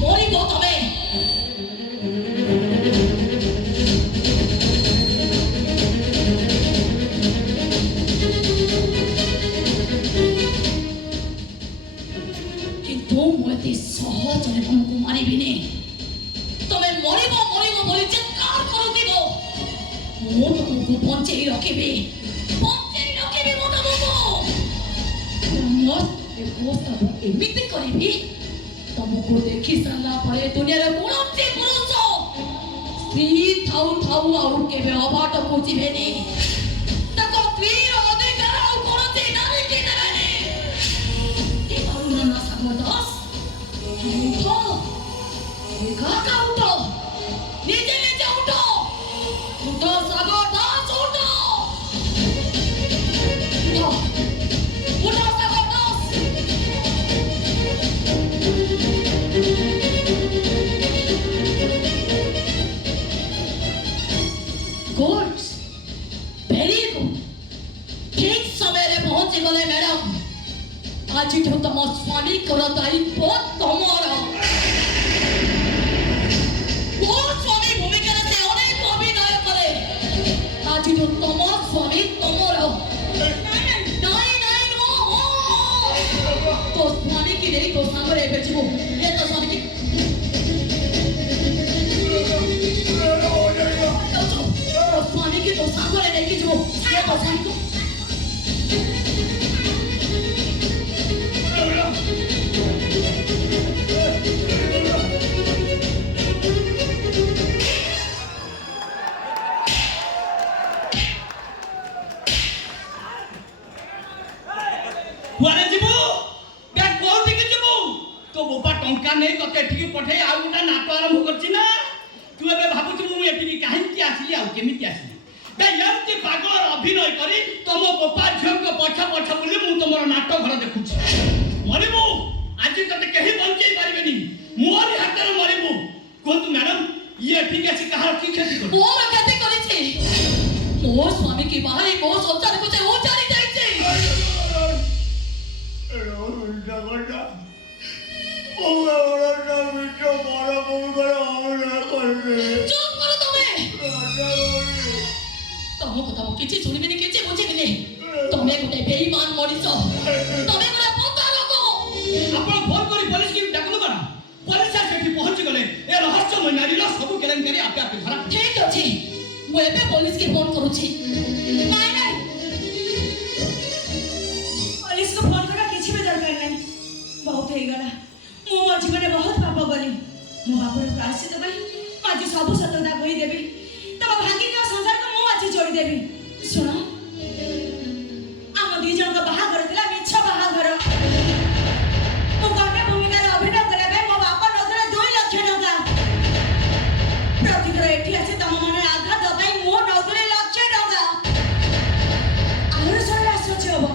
মরিব তবে। কিন্তু মই এতি সহজরে তোমাকে মারিবিনি। তুমি মরিব মরিব বলি চিৎকার করুথিব। ମୁଁ ତମକୁ ବଞ୍ଚେଇ ରଖିବି, ବଞ୍ଚେଇ ରଖିବି ମୁଁ ତମକୁ। ଏମିତି କରିବି ତମକୁ ଦେଖି ସାରିଲା ପରେ ଦୁନିଆର କୌଣସି ପୁରୁଷ ସ୍ତ୍ରୀ ଥାଉ ଥାଉ ଆଉ କେବେ ଅବାଟକୁ ଯିବେନି। ତାଙ୍କ ସ୍ତ୍ରୀର ଅଧିକାର ଆଉ କୌଣସି ନାରୀ କି ଦେବେନି। ପାରୁନ ନା ସାଗର ଦାସ, ଉଠ, ଏକା ଉଠ, ନିଜେ ନିଜେ ଉଠ, ଉଠ ସାଗର ଦାସ ଉଠ, ଉଠ ସାଗର ଦାସ। गुड, वेरी गुड, ठीक समय पहुंची गले मैडम। आज तुम स्वामी कर दायित्व तुमर। स्वामी भूमिका से अनेक अभिनय करे। आज तुम स्वामी तुमर। तो स्वामी की नहीं तो सागर बेचबू। ये तो स्वामी की स्वामी की तो सागर लेके जो ये तो स्वामी को कुआरे जीवु बैग कोन दिके जीवु तो बोपा टंका नै तते एठिके पठै आ गुटा नाटक आरंभ करछि ना। तू एबे भाबुछु मु एठिके काहेकि आसिली आ केमिति आसिली बे एमति पागल अभिनय करी तम बोपा झंक पछ पछ बोली मु तमरो नाटक घर देखुछि। मरिबु आज तते केही बंचै पारिबेनी, मोर हातरे मरिबु। कोंतु मैडम ये एठिके आसी कहार की खेती कर मोर खेती करिछि। मोर स्वामी की बाहरी मोर संसार को से उचारी जाइछि। चुप करो तुम्हें। तम कथा किछि सुनिबिनी किछि बुझिबिनी। तमे गोटे बेईमान मरिस, तमे गोटे पता लोक। आपण फोन करी पुलिस की डाकनु बना। पुलिस सेठी पहुंच गले ए रहस्यमय नारीर सब केलेंकारी आपे आपे धरा। ठीक अछि, मु एबे पुलिस के फोन करूछि। नहीं नहीं, पुलिस को फोन करा किछि भी दरकार नहीं। बहुत हे गला, मु मो जीवन में बहुत पाप गली। मो बापर प्रायश्चित भाई आज सब सत्यता कहि देबी। तब भागी का संसार को मु आज जोड़ी देबी। सुनो, आम दी जन का बाहागर दिला मिछ बाहागर। मु गंगा भूमिका रे अभिनय करे बे मो बाप नजरे 2 लाख टका। प्रतिक्रिया एठी আছে तम मने आघात दबाई मो नजरे 1 लाख टका। आरो सरे असोच हबो।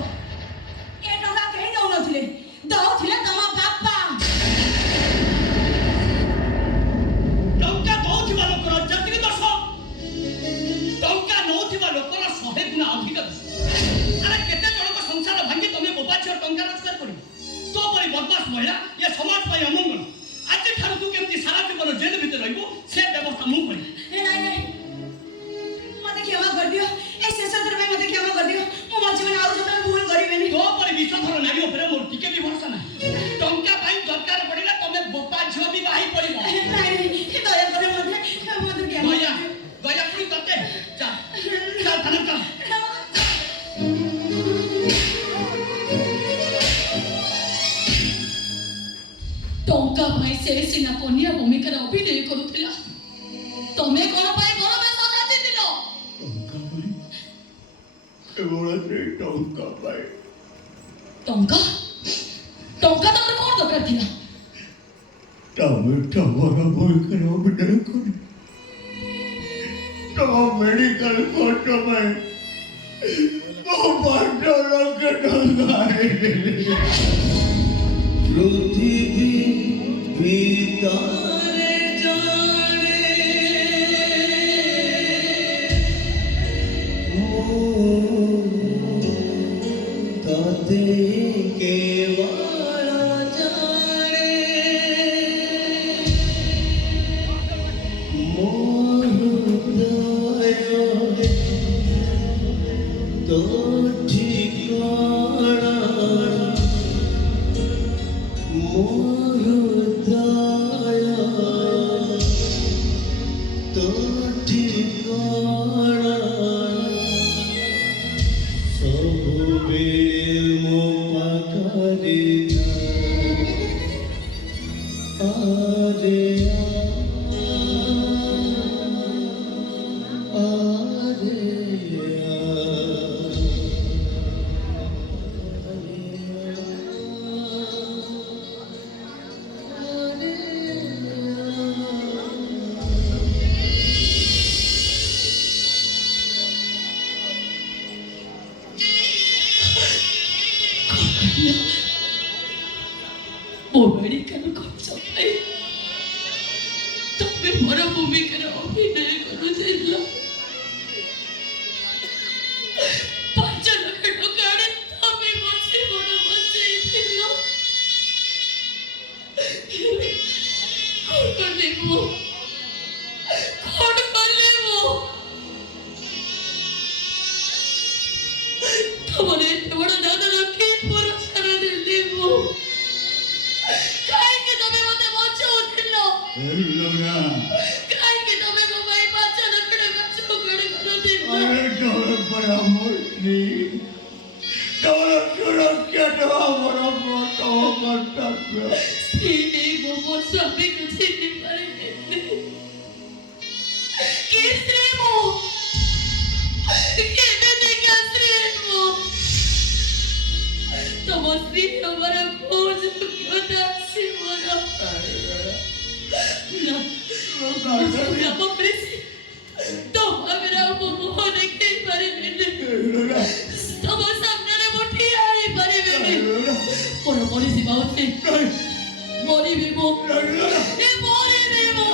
ए टका कहि दउ नथिले, दउ थिले तम बापा। टंका दउथिबा लोकर जतिक दर्श, टंका नउथिबा लोकर 100 गुना अधिक दर्श। अरे केते जनक संसार भांगी तमे बोपा छ टंका रोजगार करी। तो परि बदमाश महिला ये समाज पई अमंगल। आज थारु तू केमती सारा जीवन जेल भीतर रहबो से व्यवस्था मु करी। ए नहीं मते क्षमा कर दियो। ए शेषाद्र भाई मते क्षमा कर दियो। मो मो जीवन आउ जतन भूल करिबेनी। तो परि विश्वधर नारी ऊपर मोर टिके भी भरोसा ना। टंका पाई दरकार पड़िला तमे बोपा छ भी बाही पड़िबो। नहीं दया करे मते क्षमा गया गया पुरी करते जा चल थाना चल। टंका भाई से सिना कन्या भूमिका रे अभिनय करूथिला। तमे कोन पाई घर में सजा दिलो। टंका पाई केवल से टंका पाई। टंका टंका तमर कोन दरकार थिला। तमे तमरा भूमिका रे अभिनय करी तो मेडिकल कोर्ट में तो बाटलो के टंका पृथ्वी बीतारे जाने ओ ताते के वाला जाने আরে মোবাইল কেন করছ ভাই? তুমি বড় ভূমিকার অভিনয় করেছিল। 5 লক্ষ টাকার তুমি বসে বড় বসেছিল। কোন করলেব তোমার এত বড় দাদাকে পুরস্কার দেব। কাইকে তুমি মতে বলছো উঠিল? Lola, কাইকে তুমি গোবাই 5 লক্ষ টাকা চোখড়ে করে দিল? ayer todo para morir. Todo solo que no amor todo contacto. এই গোবর স্বামীকে চিনতে পারেনি। কে স্ত্রী মো? কেনে দেখা স্ত্রী মো? তোমার স্ত্রী আমার খোঁজ কথা আছে বলো না। Kamu bersih. Tuh, agar aku mohon ekor pari bende. Sama samne muthi hari pari bende. Kora polisi baute. Mori bibo. Mori bibo.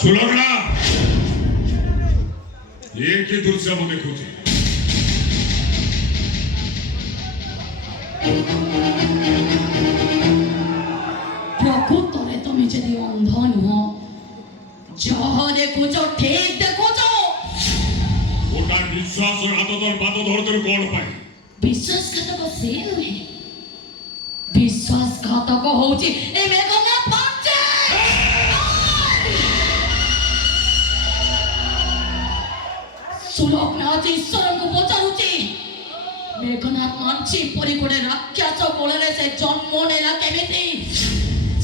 Sulagna एक ही दूसरा मुझे खोजे প্রকৃতরে তুমি যদি অন্ধ নহ, যাহা দেখুছ ঠিক দেখুছ। ওটার বিশ্বাস और আদতর বাদধরদের কোন পায়? বিশ্বাসঘাতক সে নহে, বিশ্বাসঘাতক হଉଛି ଏ মেঘনাথ ପାଞ୍ଚେ। ସୁଲଗ୍ନା ଆଜି ଈଶ୍ୱରଙ୍କୁ ପଚାରୁଛି, মেঘনাথ ମାଞ୍ଚି ପରି ଗୋଟେ ରାକ୍ଷସ କୋଳରେ ସେ ଜନ୍ମ ନେଲା କେମିତି?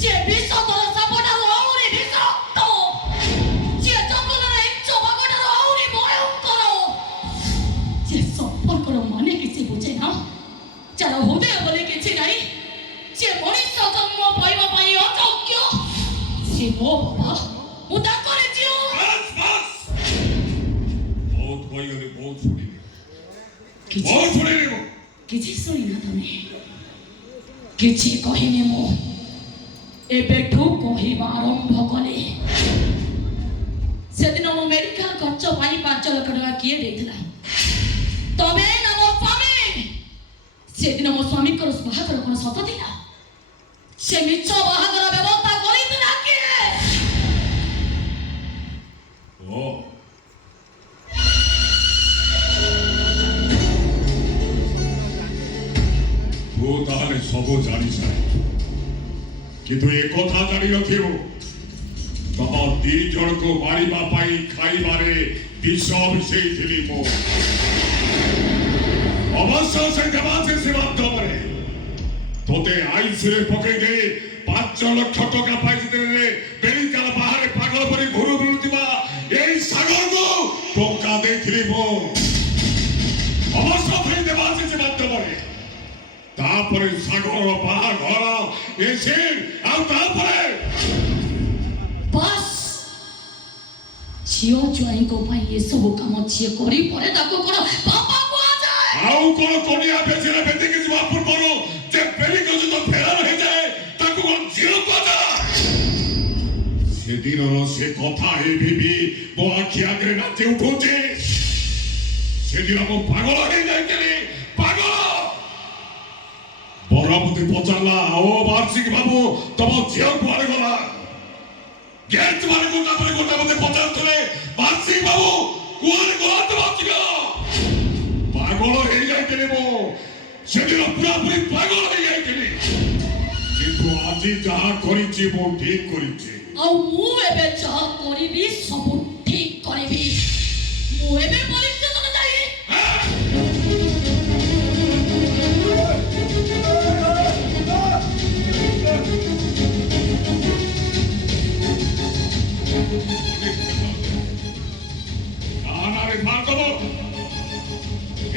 যে ବିଷଧର ସାପଠାରୁ ଆହୁରି ବିଷାକ୍ତ, যে ଜଙ୍ଗଲର ଇଞ୍ଚ ବାଘଠାରୁ ଆହୁରି ଭୟଙ୍କର, যে ସମ୍ପର୍କର ମାନେ କିଛି ବୁଝେ ନା, ଯାର ହୃଦୟ ବୋଲି କିଛି ନାହିଁ, যে ମଣିଷ ଜନ୍ମ ପାଇବା ପାଇଁ ଅଯୋଗ୍ୟ, ସେ ମୋ ବାବା, ମୁଁ ତାଙ୍କର ଝିଅ। बस बस बहुत कोई गले बहुत सुनी କିଛି बहुत सुनी रे वो କିଛି ଶୁଣିନ ତମେ? କିଛି କହିନି ମୁଁ, ଏବେଠୁ କହିବା ଆରମ୍ଭ କଲେ। ସେଦିନ ମୋ ମେଡିକାଲ ଖର୍ଚ୍ଚ ପାଇଁ 5 ଲକ୍ଷ ଟଙ୍କା କିଏ ଦେଇଥିଲା? ତମେ ନା ମୋ ସ୍ୱାମୀ? ସେଦିନ ମୋ ସ୍ୱାମୀଙ୍କର ବାହାଘର କଣ ସତ ଥିଲା? ସେ ମିଛ ବାହାଘର ବ୍ୟବସ୍ଥା କରିଥିଲା କିଏ? ओ तू ताहले सब जानी सारे কিন্তু এ কথা জানি রাখিও তম ଦି ଜଣକୁ ମାରିବା ପାଇଁ ଖାଇବାରେ ବିଷ ମିଶେଇଥିଲି ମୁଁ ଅବଶ୍ୟ ସେ ଦେବାଶିଷ ମାଧ୍ୟମରେ ତୋତେ ଆଇସିରେ ପକେଇ ଦେଇ 5 ଲକ୍ଷ ଟଙ୍କା ପାଇଥିଲେ ମେଡିକାଲ ବାହାରେ ପାଗଳ ପରି ଘୁରୁ ବୁଲୁଥିବା ଏଇ ସାଗରକୁ ଟଙ୍କା ଦେଇଥିଲି ମୁଁ ଅବଶ୍ୟ ଫେରି ଦେବା ତାପରେ ସାଗର ବାହାଘର ଏସେ ଆଉ ତାପରେ ବାସ୍ ଝିଅ ଜ୍ୱାଇଁଙ୍କ ପାଇଁ ଏସବୁ କାମ ଯିଏ କରି ପରେ ତାକୁ କ'ଣ ବାପା କୁହାଯାଏ? ଆଉ କଣ କନିଆ ବେଚିରେ ବେଦିକି ଯିବା ପୂର୍ବରୁ ଯେ ବେଲିକ ଯୁଦ୍ଧ ଫେରାର ହେଇଯାଏ ତାକୁ କଣ ଝିଅ କୁହାଯାଏ? ସେଦିନର ସେ କଥା ଏବେବି ମୋ ଆଖି ଆଗରେ ନାଚି ଉଠୁଛି। ସେଦିନ ମୁଁ ପାଗଳ ହେଇଯାଇଥିଲି, ପାଗଳ। ବରମତି ପଚାରିଲା, ଓ ବାର୍ଷିକ ବାବୁ ତମ ଝିଅ କୁଆଡେ ଗଲା? ଗେଟ୍ ମାନେ ଗୋଟା ପରେ ଗୋଟା ମତେ ପଚାରୁଥିଲେ, ବାର୍ଷିକ ବାବୁ କୁଆଡେ ଗଲା ତମ ଝିଅ? ପାଗଳ ହେଇଯାଇଥିଲି ମୁଁ, ସେଦିନ ପୁରାପୁରି ପାଗଳ ହେଇଯାଇଥିଲି। କିନ୍ତୁ ଆଜି ଯାହା କରିଛି ମୁଁ ଠିକ କରିଛି। ଆଉ ମୁଁ ଏବେ ଯାହା କରିବି ସବୁ ଠିକ କରିବି। ମୁଁ ଏବେ ପୋଲିସ ଷ୍ଟେସନ ଯାଇ কানারে ফার দেব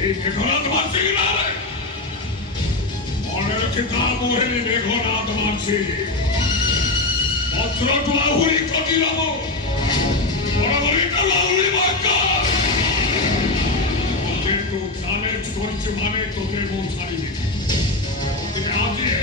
এই মেঘনাথ মারছি না রে মনে রেখে তা মুহেরি মেঘনাথ মারছি পত্রটু আহুরি কটি রব বরাবরই কাল আহুরি বাক্কা তোদের তো চ্যালেঞ্জ করছে মানে তোদের মন ছাড়িনি তোদের আজকে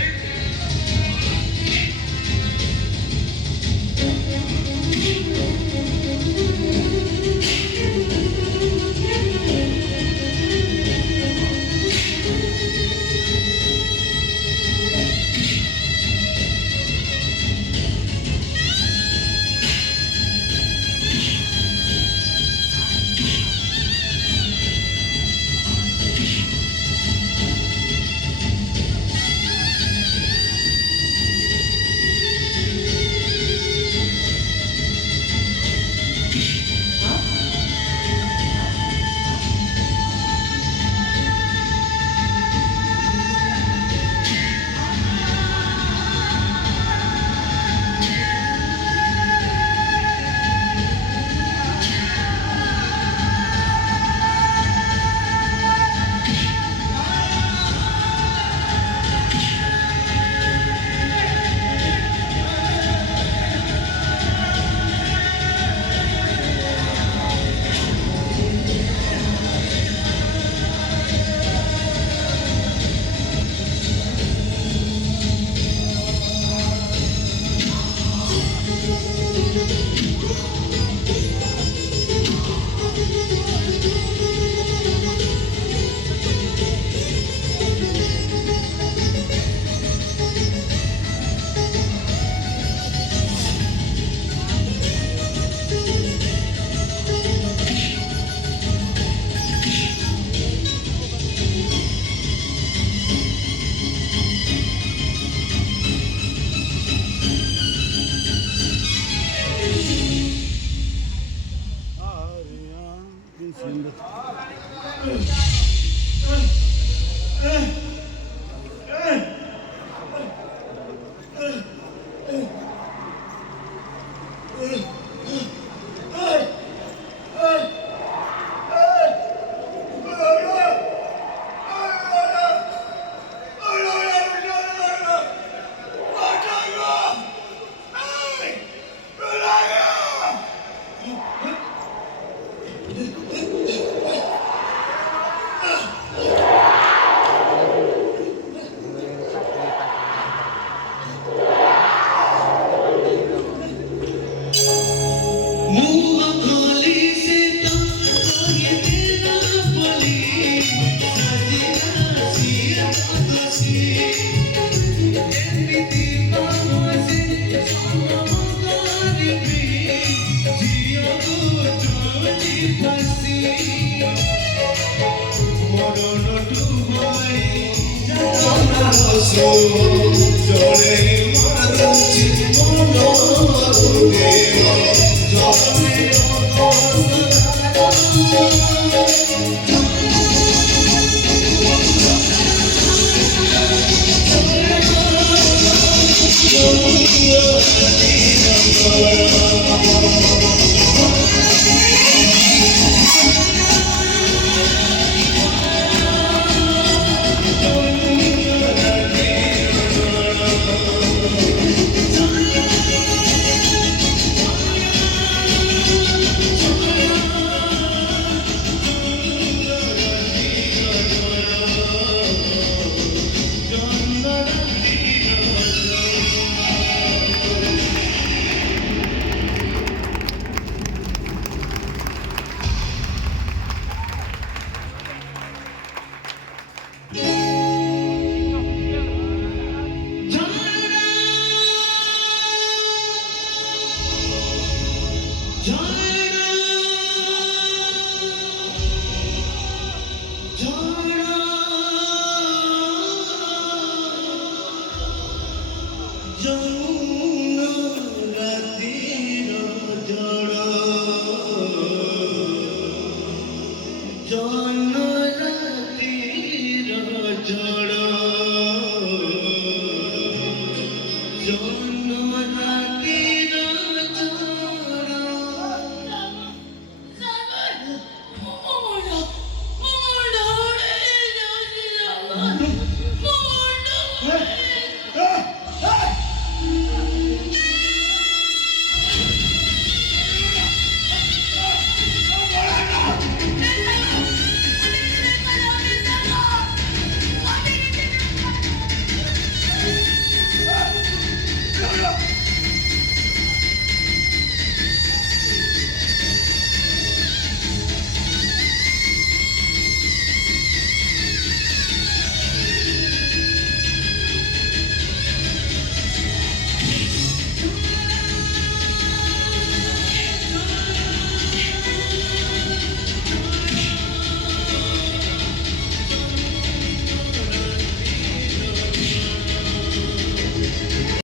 ଜଣେ